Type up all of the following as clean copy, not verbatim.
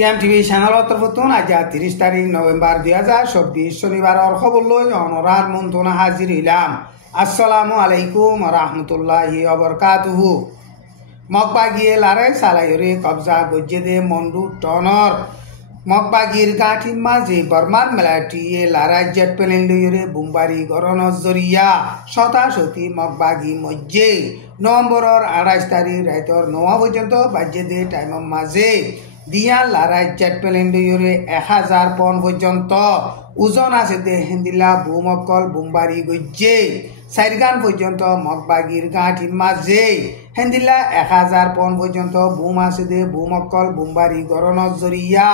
TMTV চ্যানেলত তরফতুন আজ 30 তারিখ নভেম্বর 2024 শনিবারের খবর লই অনরার মন্তনা হাজির হইলাম। আসসালামু আলাইকুম ওয়া রাহমাতুল্লাহি ওয়া বারাকাতুহু। মগবাগিয়ে লারে সালাইরে কবজা গজ্জেদে মন্ডু টনর মগবাগির গাঁঠি মাঝে বর্মার মেলাটিয়ে লারা জেট প্লেন লইরে বুমবারি গরন জরিয়া শতাশতি মগবাগি মজ্জে নভেম্বরের 28 তারিখ রাইতর 9 পর্যন্ত বাজেদে টাইম মাঝে দিয়া লারা জেট প্লেন লইরে 1000 পন পর্যন্ত ওজন আছে দে হিন্দিলা ভূমকল বুমবারি গজ্জে সাইরগান পর্যন্ত মগবাগির গাঁঠি মাঝে হিন্দিলা 1000 পন পর্যন্ত বুম আছে দে ভূমকল বুমবারি গরন জরিয়া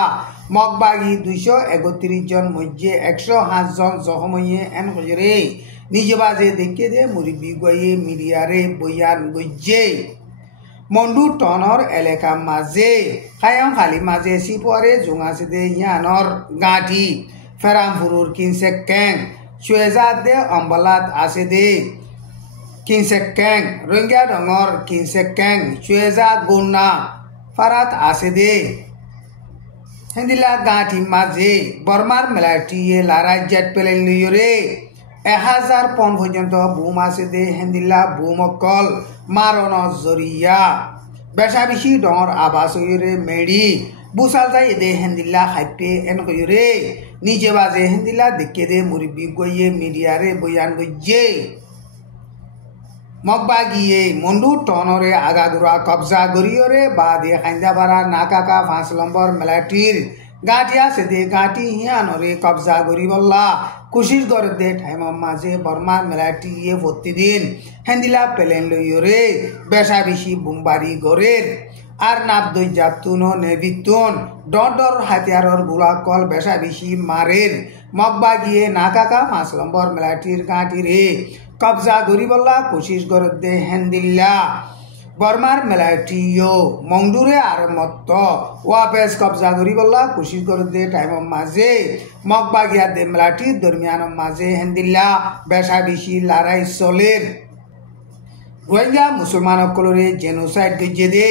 মগবাগি 231 জন মধ্যে 105 জন জখময়ে এন হজরে নিজে বাজে দেখে দে মুরিবি গয়ে মিডিয়ারে বয়ান গজ্জে মন্ডু টনর এলাকা মাঝে খায়াম খালি মাঝে সিপরে জোঙাছে দে ইয়ানর গাঁঠি ফেরামপুরুর কিনসে ক্যাং চুয়েজাত দে অম্বলাত আছে দে কিনসে ক্যাং রোহিঙ্গা ডঙর কিনসে ক্যাং চুয়েজা গুন্না ফারাত আছে দে হিন্দিলা গাঁঠি মাঝে বর্মার মেলাটিয়ে লারা জেট প্লেন লিয়রে 1000 পন পর্যন্ত বুম আছে দে হিন্দিলা বুমকল মারণ জরিয়া বেশা বেশি ডঙর আবাস হইরে মেড়ি বুসাল যাই দে হিন্দিলা হাইপে এন কইরে নিজে বাজে হিন্দিলা দেখে দে মুরিবি গইয়ে মিডিয়ারে বয়ান গজ্জে মগবাগিয়ে মন্ডু টনরে আগাগুড়া কবজা গরিয়রে বাদে খাইন্দাপাড়া নাকাকা 5 নম্বর মেলাটির গাঁঠিয়া সেদে গাঁঠি হিয়ানরে কবজা গরি বল্লা কুশির গড় দে টাইম মাঝে বর্মার মেলাটি প্রতিদিন হেন্দিলা প্লেন লইরে বেশা বেশি বুমবারি গড়ের আর নাপ দই জাতুন নেবিতুন ডর হাতিয়ারর গুলা কল বেশা বেশি মারের মগবাগিয়ে নাকাকা 5 নম্বর মেলাটির গাঁঠিরে কবজা গরি বল্লা কুশির গড় দে হেন্দিল্লা বর্মার মেলাটিও মংডুরে আর মত ওয়াপেস কবজা গরি বল্লা কুশির গড় দে টাইম মাঝে মগবাগিয়া দে মেলাটি দরমিয়ান মাঝে হেন্দিল্লা বেশা বেশি লড়াই চলের রোহিঙ্গা মুসলমান সকলরে জেনোসাইড গজ্জে দে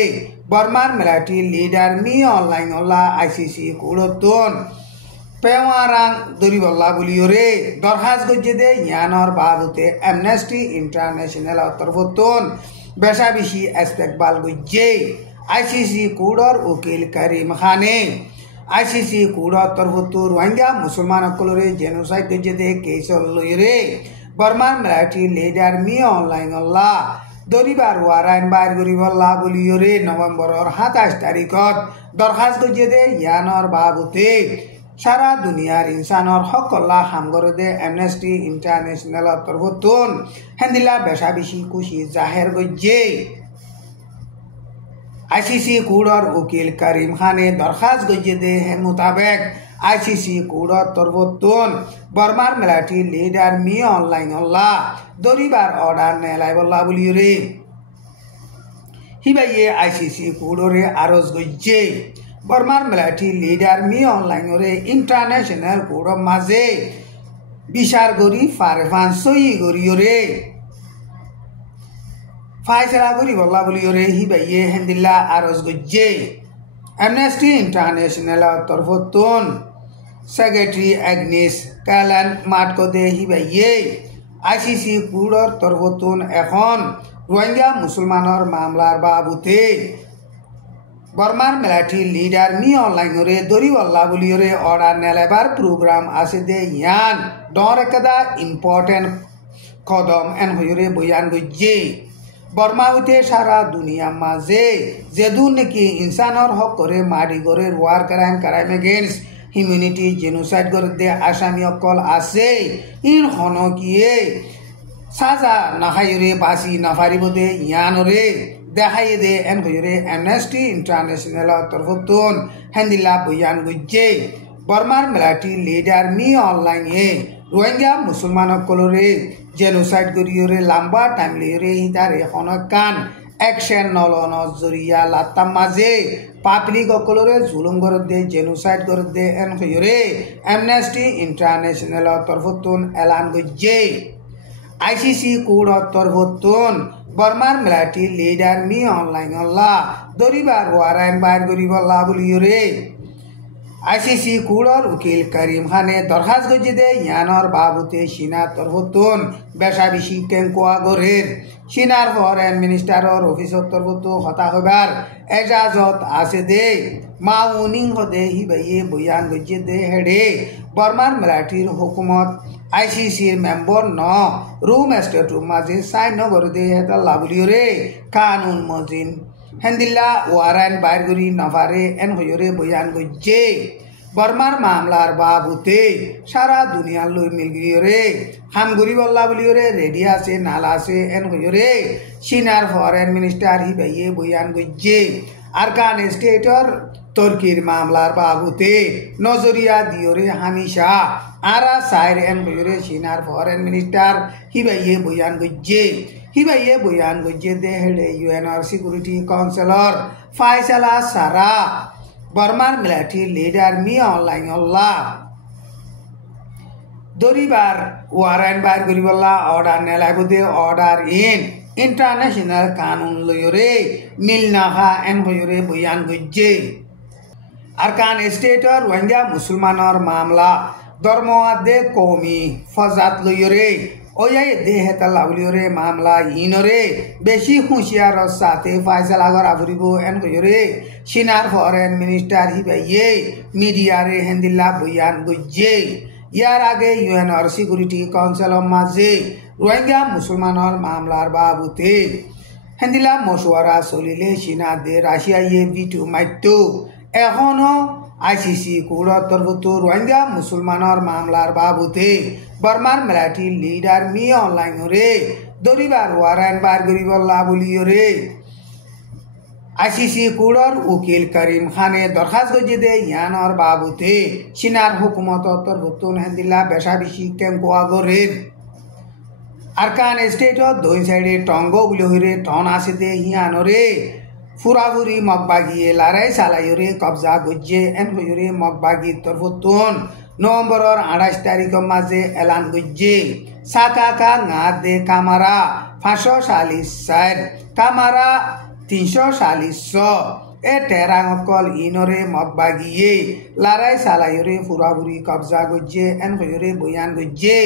বর্মার মেলাটি লিডার মি অনলাইন অল্লা ICC কুড়তন পেওয়ারাং দরিবল্লা বলিওরে দরখাস গজ্জে দে ইয়ানর বাবুতে অ্যামনেস্টি ইন্টারন্যাশনাল তরফতন বেশা বেশি এসপেকবাল গজ্জে ICC কুড়র উকিল করিম খানে ICC কুড়র তরফত রোহিঙ্গা মুসলমান সকলরে জেনোসাইড গজ্জে দে কেস লইরে বর্মার মেলাটি লিডার মি অনলাইন অল্লা দরিবার ওয়ারাইন বাইর গরিবল্লা বলিওরে নভেম্বরের 27 তারিখত দরখাস গজ্জে দে ইয়ানর বাবুতে সারা দুনিয়ার ইনসানর হকল্লা হামগর দে অ্যামনেস্টি ইন্টারন্যাশনাল তরফতুন হেন্দিলা বেশা বেশি খুশি জাহের গজ্জে ICC কুড়র উকিল করিম খানে দরখাস গজ্জে দে হে মোতাবেক ICC কুড়র তরফতুন বর্মার মেলাটি লিডার মি অনলাইন অল্লা দরিবার অর্ডার নেলাই বল্লা বলিওরে হিবাইয়ে ICC কুড়রে আরজ গজ্জে বর্মার মেলাটি লিডার মি অনলাইনরে ইন্টারন্যাশনাল কোড মাঝে বিচার গরি ফারফান সই গরিয়রে ফাইসলা গরি বল্লা বলিয়রে হিবাইয়ে হেন্দিল্লা আরজ গজ্জে অ্যামনেস্টি ইন্টারন্যাশনাল তরফতুন সেক্রেটারি অ্যাগনিস ক্যালান মাটকো দে হিবাইয়ে ICC কুড়র তরফতুন এখন রোহিঙ্গা মুসলমানর মামলার বাবুতে বর্মার মেলাটি লিডার মি অনলাইনরে দরিওয়াল্লা বলিওরে অর্ডার নেলেবার প্রোগ্রাম আছে দে ইয়ান ডর একদা ইম্পর্টেন্ট কদম এন হইরে বয়ান গজ্জে বর্মা হইতে সারা দুনিয়া মাঝে যেদুন নাকি ইনসানর হক করে মারি গড়ে war crime against humanity genocide করে দে আসামি অকল আছে ইন হনকিয়ে সাজা নাখাইরে বাসি নাফারিব দে ইয়ানরে দেখাই দে এন হইরে অ্যামনেস্টি ইন্টারন্যাশনাল তরফতুন হেন্দিলা বয়ান গজ্জে বর্মার মেলাটি লিডার মি অনলাইন রোহিঙ্গা মুসলমান সকলরে জেনোসাইড করিয়রে লম্বা টাইম লিয়রে হিতার এখন কান অ্যাকশন নলন জরিয়া লাত্তাম মাঝে পাবলিক সকলরে জুলুম করে দে জেনোসাইড করে দে এন হইরে অ্যামনেস্টি ইন্টারন্যাশনাল তরফতুন এলান গজ্জে ICC কোড তরফতুন বর্মার মেলাটি লিডার মি অনলাইন অল্লা দরিবার ওয়ারাইন বাইর গরিবল্লা বলিওরে ICC কুড়র উকিল করিম খানে দরখাস্ত গজি দে ইয়ানর বাবুতে চীনা তরফতুন বেশা বেশি কেঙ্কুয়া গরের চীনার ফরেন মিনিস্টারর অফিসর তরফতু হতা হবার এজাজত আছে দে মাউনিং হদে হিবাইয়ে বয়ান গজি দে হেডে বর্মার মিলিটারির হুকুমত ICCর মেম্বর ন রুম স্টেটু মাঝে সাইন নগর দে হেতা লাবলিওরে কানুন মজিন হেন্দিল্লা ওয়ারান বাইরগুরি নভারে এন হয়রে বয়ান গজ্জে বর্মার মামলার বাবুতে সারা দুনিয়া লই মিলগিরে হামগুরি বল্লা বলিওরে রেডি আছে নালা আছে এন হয়রে চীনার ফরেন মিনিস্টার হিবাইয়ে বয়ান গজ্জে আরকান স্টেটর তুর্কির মামলার বাবুতে নজরিয়া দিওরে হামিশা আরা সাইর এন হয়রে চীনার ফরেন মিনিস্টার হিবাইয়ে বয়ান গজ্জে হিবাইয়ে বয়ান গজ্জে দে হেডে ইউএনআর সিকিউরিটি কাউন্সিলর ফাইসালা সারা বর্মার military leader me online Allah দরিবার ওয়ারান বাইর করিবল্লা অর্ডার নেলাইবদে অর্ডার ইন ইন্টারন্যাশনাল কানুন লয়রে মিলনাহা এন হয়রে বয়ান গজ্জে আরকান স্টেটর রোহিঙ্গা মুসলমানর মামলা ধর্মওয়াদে কৌমি ফজাত লয়রে ওয়াই দেহেতা লাউলিওরে মামলা ইনরে বেশি হুঁশিয়ার সাথে ফাইসালা করা ফুরিব এন কইরে চীনার ফরেন মিনিস্টার হিবাইয়ে মিডিয়ারে হেন্দিল্লা বয়ান গজ্জে ইয়ার আগে ইউএনআর সিকিউরিটি কাউন্সিলর মাঝে রোহিঙ্গা মুসলমানর মামলার বাবুতে হেন্দিল্লা মশওয়ারা চলিলে চীনা দে রাশিয়াইয়ে বিটু মাইত এখনো ICC কুড়র তরফতু রোহিঙ্গা মুসলমানর মামলার বাবুতে বর্মার মিলিটারি লিডার মি অনলাইন রে দরিবার ওয়ারান বার গরিবল্লা বলিওরে ICC কুড়র উকিল করিম খানে দরখাস্ত গজি দে ইয়ানর বাবুতে চীনার হুকুমত তরফতু হেন্দিল্লা বেশা বেশি কেঙ্কুয়া গরের আরকান স্টেটর দুই সাইডে টঙ্গ বুলিহরে টন আছে দে ইয়ানরে ফুরাফুরি মগবাগিয়ে লড়াই চালাইরে কবজা গজ্জে এন হইরে মগবাগি তরফতুন নভেম্বরের 28 তারিখের মাঝে এলান গজ্জে সাকাকা গাঁত দে কামারা 540 কামারা 340 এ টেরাঙ্কল ইনরে মগবাগিয়ে লড়াই চালাইরে ফুরাফুরি কবজা গজ্জে এন হইরে বয়ান গজ্জে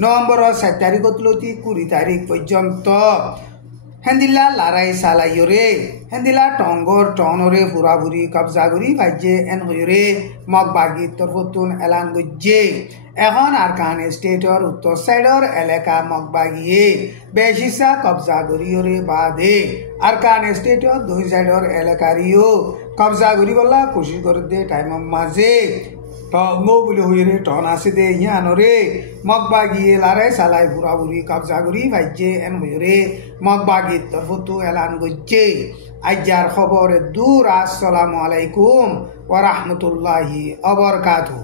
নভেম্বরের 7 তারিখ তুলতি 20 তারিখ পর্যন্ত হেন্দিল্লা লড়াই চালাইরে হেন্দিল্লা টঙ্গর টনরে ফুরাফুরি কবজা করি ভাজ্যে এন হইরে মগবাগি তরফতুন এলান গজ্জে এখন আরকান স্টেটর উত্তর সাইডর এলাকা মগবাগিয়ে বেশিসা কবজা করিরে বাদে আরকান স্টেটর দুই সাইডর এলাকারিও কবজা করি বলা কোশিশ করে দে টাইম মাঝে টঙ্গো বলে হইরে টন আছে দে ইয়ানরে মগবাগিয়ে লড়াই চালাই ফুরাফুরি কবজা করি ভাজ্যে এন হইরে মগবাগি তরফতু এলান গজ্জে আজ্জার খবর দূর আসসালামু আলাইকুম ওয়া রাহমাতুল্লাহি ওয়া বারাকাতুহু।